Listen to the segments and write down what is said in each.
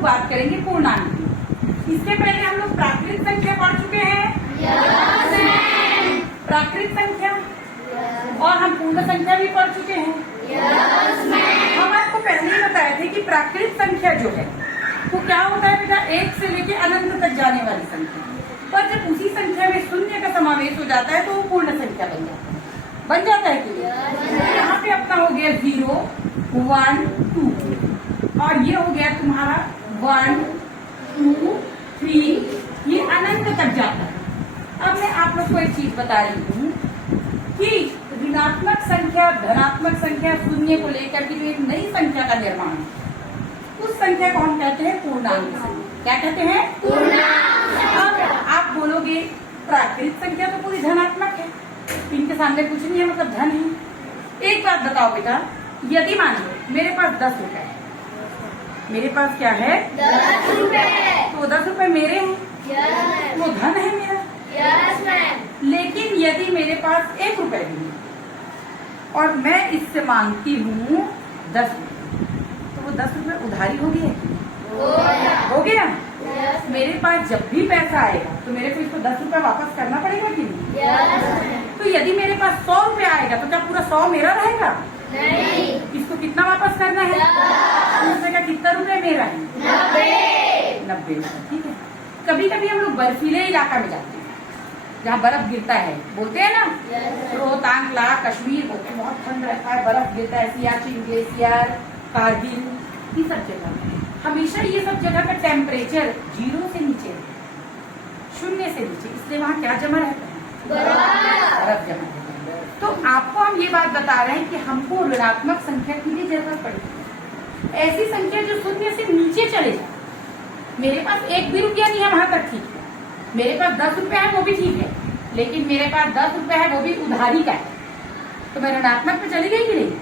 लोग बात करेंगे पूर्णांक की। इसके पहले हम लोग प्राकृत संख्या पढ़ चुके हैं। प्राकृत संख्या और हम पूर्ण संख्या भी पढ़ चुके हैं। हम आपको पहले ही बताए थे कि प्राकृत संख्या जो है वो क्या होता है बेटा, 1 से लेके अनंत तक जाने वाली संख्या। पर जब उसी संख्या में शून्य का समावेश हो जाता है तो वो पूर्ण संख्या बन जाता है कि यहाँ पे अपना हो गया 0, 1, 2 और ये हो गया तुम्हारा 1, 2, 3, ये अनंत तक जाता है। अब मैं आप लोग को एक चीज बता रही हूँ कि ऋणात्मक संख्या, धनात्मक संख्या, शून्य को लेकर के जो एक नई संख्या का निर्माण है उस संख्या को हम कहते हैं पूर्णांक। क्या कहते हैं? पूर्णांक। अब आप बोलोगे प्राकृत संख्या तो पूरी धनात्मक है, इनके सामने कुछ नहीं है, मतलब धन है। एक बात बताओ बेटा, यदि मान लो मेरे पास 10 रुपए है, मेरे पास क्या है? 10 रुपए। तो 10 रुपए मेरे हैं, वो धन है मेरा। लेकिन यदि मेरे पास 1 रुपए भी है और मैं इससे मांगती हूँ 10 रुपए, तो वो 10 रुपए उधारी हो गया? हो गया। मेरे पास जब भी पैसा आएगा तो मेरे को इसको 10 रुपए वापस करना पड़ेगा कि नहीं? तो यदि मेरे पास 100 रुपए आएगा तो क्या पूरा 100 मेरा रहेगा? नहीं। इसको कितना वापस करना है? उसमें का कितना रुपए मेरा है? 90 रुपए। ठीक है। कभी कभी हम लोग बर्फीले इलाका में जाते हैं जहाँ बर्फ गिरता है, बोलते हैं ना रोहतांग, ला, कश्मीर, बोलते बहुत ठंड रहता है, बर्फ गिरता है, सियाचिन ग्लेशियर, कारगिल, ये सब जगह हमेशा ये सब जगह का टेम्परेचर 0 से नीचे है, 0 से नीचे, इसलिए वहाँ क्या जमा रहता है? बर्फ जमा रहता है। तो आपको हम ये बात बता रहे हैं कि हमको ऋणात्मक संख्या की भी जरूरत पड़ेगी, ऐसी संख्या जो 0 से नीचे चले जाए। मेरे पास 1 भी रुपया नहीं है, वहां तक ठीक है। मेरे पास 10 रुपए है, वो भी ठीक है, लेकिन मेरे पास 10 रुपए है, वो भी उधारी का है, तो मैं ऋणात्मक में चली गई कि नहीं?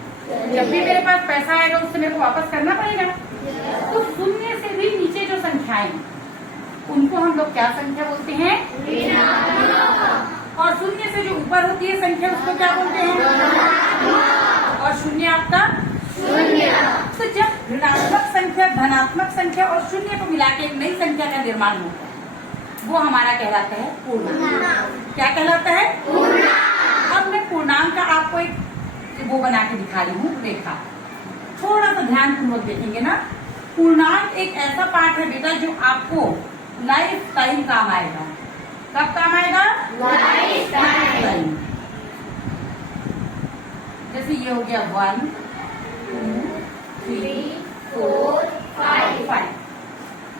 जब भी मेरे पास पैसा आएगा उससे मेरे को वापस करना पड़ेगा। तो 0 से भी नीचे जो संख्याएं हैं उनको हम लोग क्या संख्या बोलते हैं? और 0 से जो ऊपर होती है संख्या उसको क्या बोलते हैं? और 0 आपका शून्य। तो जब ऋणात्मक संख्या, धनात्मक संख्या और 0 को मिला के एक नई संख्या का निर्माण होता है वो हमारा कहलाता है पूर्णांक। क्या कहलाता है? पूर्णांक। अब मैं पूर्णांक का आपको एक वो बना के दिखा रही हूँ, रेखा। थोड़ा सा ध्यान पूर्वक देखेंगे ना। पूर्णांक एक ऐसा पार्ट है बेटा जो आपको लाइफ टाइम काम आएगा। कब काम आएगा? Life time. जैसे ये हो गया 1, 2, 3, 4, 5,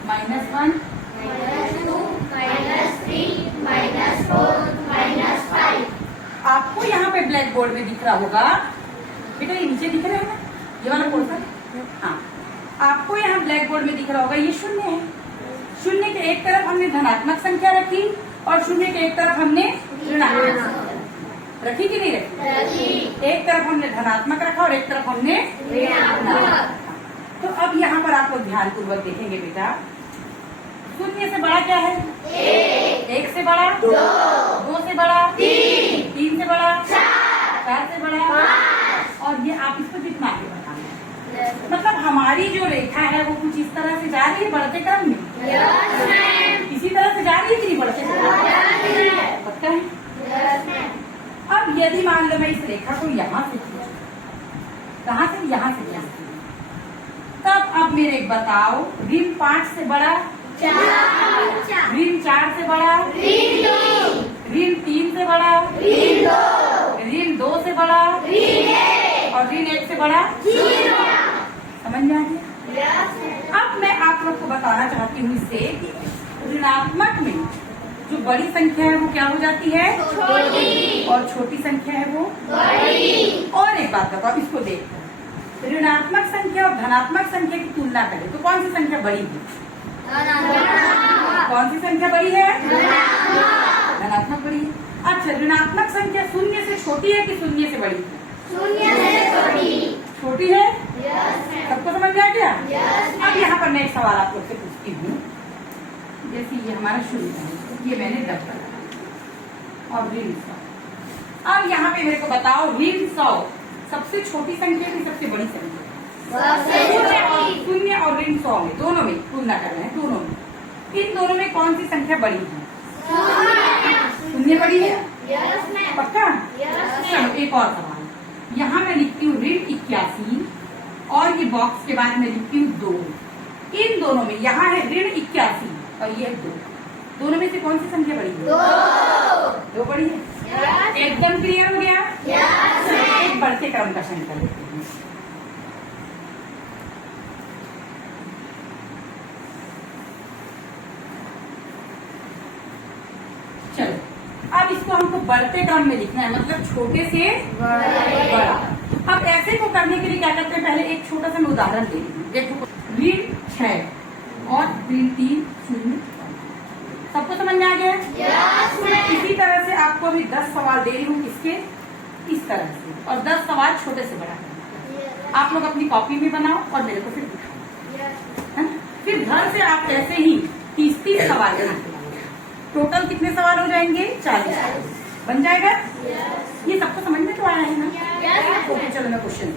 -1, -2, -3, -4, -5। आपको यहाँ पे ब्लैक बोर्ड में दिख रहा होगा बेटा, ये नीचे दिख रहा है ना, ये वाला पोर्शन। हाँ, आपको यहाँ ब्लैक बोर्ड में दिख रहा होगा ये 0 है। 0 के एक तरफ हमने धनात्मक संख्या रखी और 0 के एक तरफ हमने ऋणात्मक रखी कि नहीं रखी? एक तरफ हमने धनात्मक रखा और एक तरफ हमने ऋणात्मक। तो अब यहाँ पर आप लोग ध्यान पूर्वक देखेंगे बेटा, 0 से बड़ा क्या है? 1 से बड़ा 2 से बड़ा 3 से बड़ा 4 से बड़ा 5। और ये आप इसको जितना आगे बताना, मतलब हमारी जो रेखा है वो कुछ इस तरह से जा रही है बढ़ते क्रम में। इसी तरह से जा रही है कि नहीं बढ़ते क्रम? पक्का है। अब यदि मान लो मैं इस रेखा को यहाँ से खींचूं, कहाँ से? यहाँ से खींचूं, तब अब मेरे बताओ ऋण 5 से बड़ा 4, ऋण 4 से बड़ा ऋण 3 से बड़ा ऋण 2 से बड़ा और ऋण 1 से बड़ा 0। समझ में आ गया? अब मैं आप लोग को बताना चाहती हूँ इससे कि ऋणात्मक में जो बड़ी संख्या है वो क्या हो जाती है? छोटी। और छोटी संख्या है वो बड़ी। और एक बात बताओ, इसको देखो, ऋणात्मक संख्या और धनात्मक संख्या की तुलना करें तो कौन सी संख्या बड़ी है? कौन सी संख्या बड़ी है? धनात्मक बड़ी है। अच्छा, ऋणात्मक संख्या 0 से छोटी है कि 0 से बड़ी है? 0 से छोटी। छोटी है? सबको समझ में आ गया? अब यहाँ पर मैं एक सवाल आप लोग से पूछती हूँ। जैसे ये हमारा शुरू है, ये मैंने 10 बताया और ऋण 100। अब यहाँ पे मेरे को बताओ ऋण 100 सबसे छोटी संख्या की सबसे बड़ी संख्या? 0 और ऋण ऋण 100 में, दोनों में तुलना कर रहे हैं, दोनों में। इन दोनों में कौन सी संख्या बड़ी है? शून्य बड़ी है, पक्का? चलो एक और सवाल। यहाँ मैं लिखती हूँ ऋण 81 और ये बॉक्स के बाद मैं लिखती हूँ 2। इन दोनों में यहाँ है ऋण 81 और ये 2, दोनों में से कौन सी संख्या बड़ी है? 2 बड़ी है। एकदम क्लियर हो गया? चलो एक बढ़ते क्रम का प्रश्न कर लेते हैं। चलो अब इसको हमको बढ़ते क्रम में लिखना है, मतलब छोटे से बड़ा। अब ऐसे को करने के लिए क्या करते हैं, पहले एक छोटा सा मैं उदाहरण दे रही हूँ। देखो ऋण 6 और ऋण 3 0, सबको समझ में आ गया? इसी तरह से आपको अभी 10 सवाल दे रही हूँ, किसके? इस तरह से, और 10 सवाल छोटे से बड़ा करना। आप लोग अपनी कॉपी में बनाओ और मेरे को फिर दिखाओ, फिर घर से आप ऐसे ही 30-30 सवाल बनाते। टोटल कितने सवाल हो जाएंगे? 40 बन जाएगा। ये सबको समझ में तो आया है ना? ओके चलो मैं क्वेश्चन